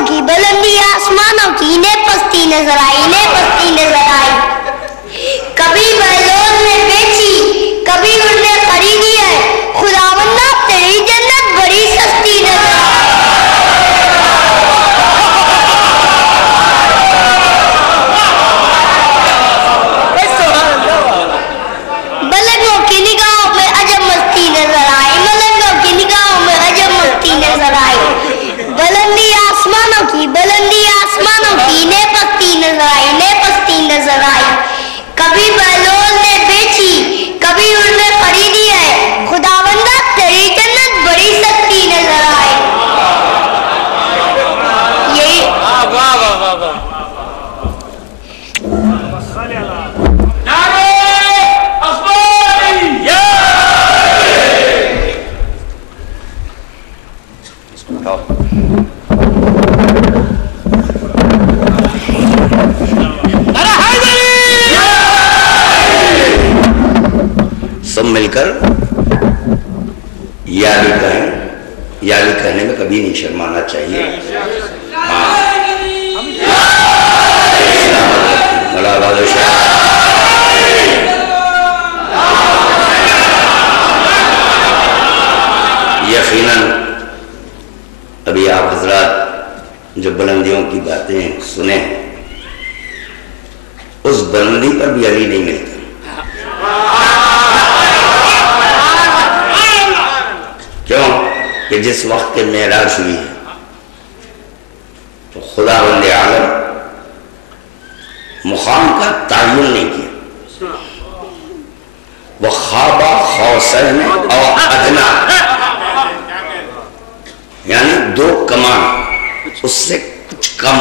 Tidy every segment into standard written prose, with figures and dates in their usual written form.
ملنگوں کی بلندی آسمانوں کی انہیں پستی نظر آئی، انہیں پستی نظر آئی۔ کبھی بہلول نے بیچی، کبھی انہوں نے خریدی ہے، خداوندہ تیری جنت بڑی سستی نظر آئی۔ ملنگوں کی نگاہوں میں عجب مستی نظر آئی، ملنگوں کی نگاہوں میں عجب مستی نظر آئی۔ بلندی آسمانوں کی، بلندی آسمانوں کی انہیں پستی نظر آئی، انہیں پستی نظر آئی۔ کبھی بہلول نے بیچی، کبھی انہوں نے خریدی ہے، خداوندہ تیری جنت بڑی سستی نظر آئی۔ یہی سب مل کر یالی کہیں، یالی کہنے میں کبھی نہیں شرمانا چاہیے۔ مولا بادشاہ یقیناً ابھی آپ حضرات جو بلندیوں کی باتیں سنیں، اس بلندی پر بھی علی نہیں ملتا۔ کیوں کہ جس وقت کے معراج ہوئی ہے تو خداوند عالم مقام کا تعین نہیں کیا، وہ خوابہ قوسین او ادنا، یعنی 2 کمان، اس سے کچھ کم،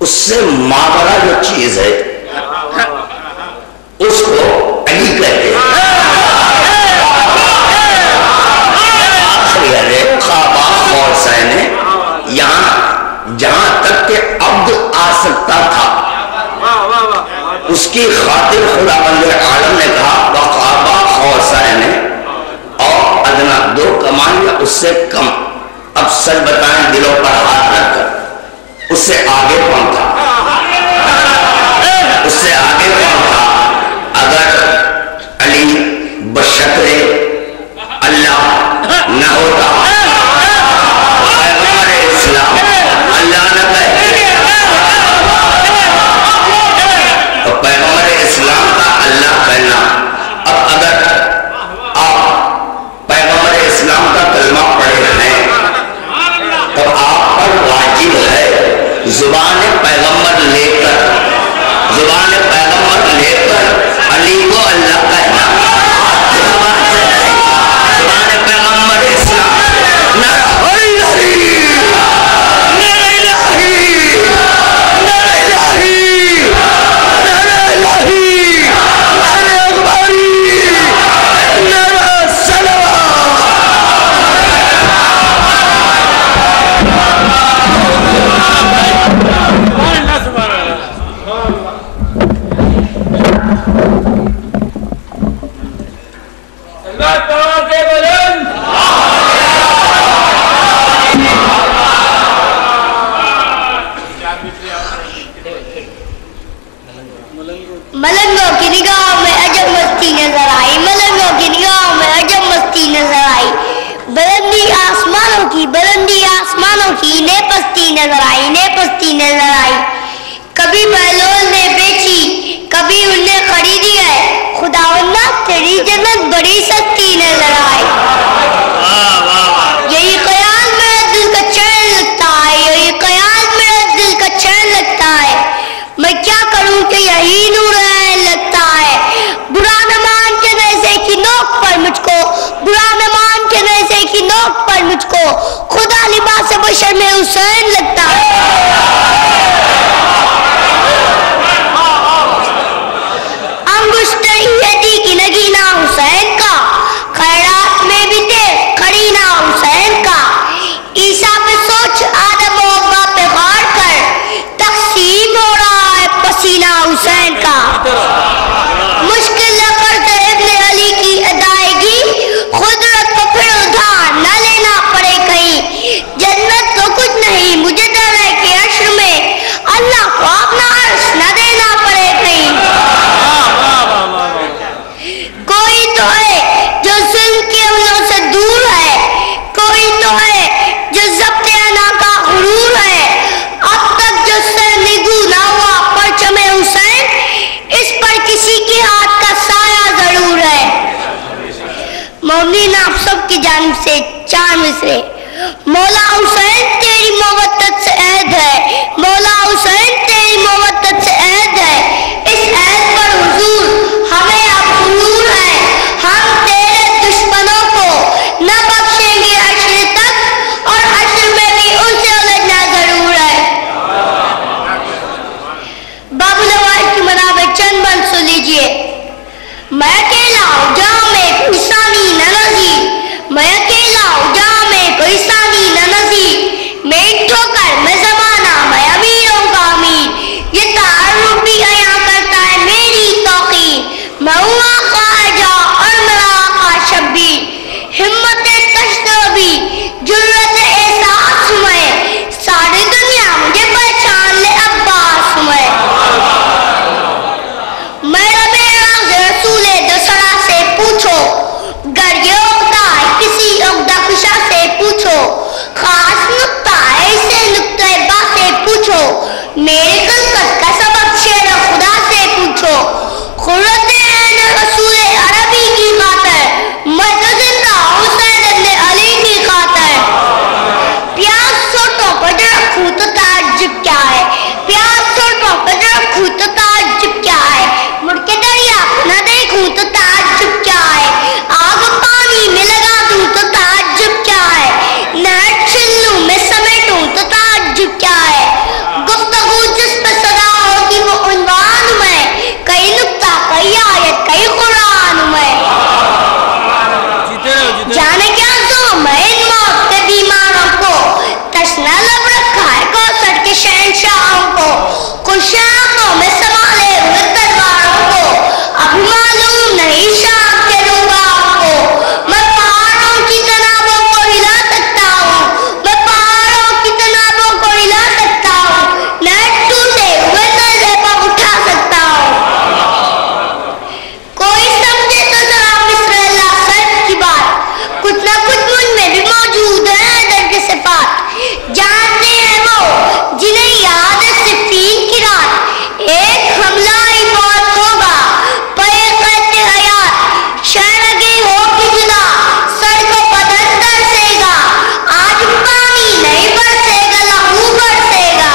اس سے مابرہ جو چیز ہے اس کو علی کہتے ہیں۔ یہاں جہاں تک کہ عبد آ سکتا تھا اس کی خاطر خداوند عالم نے کہا وقابا قوسین اور ادنا، 2 کمان یا اس سے کم۔ اب سچ بتائیں دلوں پر ہاتھ رکھ کر، اس سے آگے کون تھا؟ اس سے آگے کون تھا؟ اگر علی بشکر اللہ نہ ہوتا، زبان پیغمبر لے کر، زبان پیغمبر لے کر علی کو اللہ کہنا، زبان پیغمبر اسلام نعرہ الہی، نعرہ الہی، نعرہ الہی، نعرہ الہی، نعرہ اکبری، نعرہ صلوات۔ ملنگوں کی نگاہوں میں عجب مستی نظر آئی، ملنگوں کی نگاہوں میں عجب مستی نظر آئی۔ بلندی آسمانوں کی، بلندی آسمانوں کی انہیں پستی نظر آئی، انہیں پستی نظر آئی۔ کبھی بہلول نے بیچی، کبھی انہوں نے خریدی ہے، خداوندہ تیری جنت بڑی سستی نظر آئی۔ یہی خیال میرے دل کا چین لگتا ہے، یہی خیال میرے دل کا چین لگتا ہے، میں کیا کروں کہ یہی نور لگتا ہے۔ برا نہ مان کے نیزے کی نوک پر مجھ کو، برا نہ مان کے نیزے کی نوک پر مجھ کو، خدا لباس بشر میں حسین لگتا ہے۔ انگشتر یدی کی نگینہ حسین کا، خیرات میں بھی تھے قرینہ حسین کا۔ عیسیٰ پہ سوچ آدم و حوا پہ غور کر، تقسیم ہو رہا ہے پسینہ حسین کا۔ مشکل ہے فرض ابن علی کی ادائیگی، قدرت کو پھر ادھار نہ لینا پڑے کہیں، جنت تو کچھ نہیں مجھے آپ سب کی جانب سے 4 مصرے۔ مولا حسین تیری موت سے عہد ہے، مولا حسین تیری موت سے عہد ہے، اس عہد پر حضور ہمیں اب غرور ہے، ہم تیرے دشمنوں کو نہ بخشیں گے حشر تک، اور حشر میں بھی ان سے الجھنا ضرور ہے۔ باب العوائد کی منابع چند بند سن لیجئے۔ میں اکیلا ہوں جہاں میں کوئی ثانی نہ نظیر، میں اکیلا ہوں جہاں میں کوئی ثانی نہ نظیر، میں ٹھوکر میں زمانہ میں امیروں کا امیر، یہ تعارف بھی عیاں کرتا ہے میری توقیر، میں ہوں آقا خواجہ اور میرا آقا شبیر، ہمت تشنبی جرأت احساس میں ساری دنیا مجھے پہچان لے عباس میں، میرا معراج رسول دوسرا سے پوچھو، گر یہ عقدہ ہے کسی عقدہ کشا سے پوچھو، خاص نکتہ ہے اسے نکتہ با سے پوچھو، میرے خلقت کا سبب شعر خدا سے پوچھو، خرد عین رسول عربی کی خاطر میں تو زندہ حسین ابن علی کی خاطر، پیاس سوٹوں پر جو رکھوں تو تعجب کیا ہے، پیاس سوٹوں پر جو رکھوں تو تعجب کیا ہے، مڑ کے دریا نہ دیکھوں تو تعجب کیا ہے، آگ پانی میں لگا دوں تو تعجب کیا ہے، نہر چھلوں میں سمیٹوں تو تعجب کیا ہے، گفتگو جس پہ صدا ہوگی وہ عنوان میں، کئی نکتہ کئی آیت کئی قرآن میں، جانے کیا زوم ہے ان موت کے بیماروں کو، تشنہ لب رکھا ہے کوثر کے شہنشاہوں کو، خوش آنکھوں میں سنبھالے ہوئے تلواروں کو، ابھی معلوم نہیں شام کے روباؤں کو، میں پہاڑوں کی تنابوں کو ہلا سکتا ہوں، میں پہاڑوں کی تنابوں کو ہلا سکتا ہوں، نہ ٹوٹے ہوئے نظر پر اٹھا سکتا ہوں، کوئی سمجھے تو ذرا مصر اللہ صرف کی بات، کچھ نہ کچھ مجھ میں بھی موجود ہے حیدر کے صفات، جانتے ہیں وہ جنہیں یاد ہے صفین کی رات، ایک حملہ ہی بہت ہوگا پے قید حیات، شرگی ہو کی جدا سڑکوں پر ترسے گا، آج پانی نہیں برسے گا لہو برسے گا۔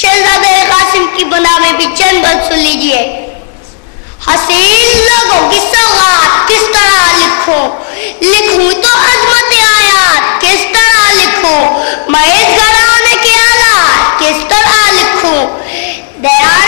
شہزادہ قاسم کی بنا میں بھی چند بند سن لیجئے۔ حسین لوگوں کی سوغات کس طرح لکھوں، لکھوں تو عظمت آیات کس طرح لکھوں، میں اس گھرانے کے آلات کس طرح لکھوں، دیار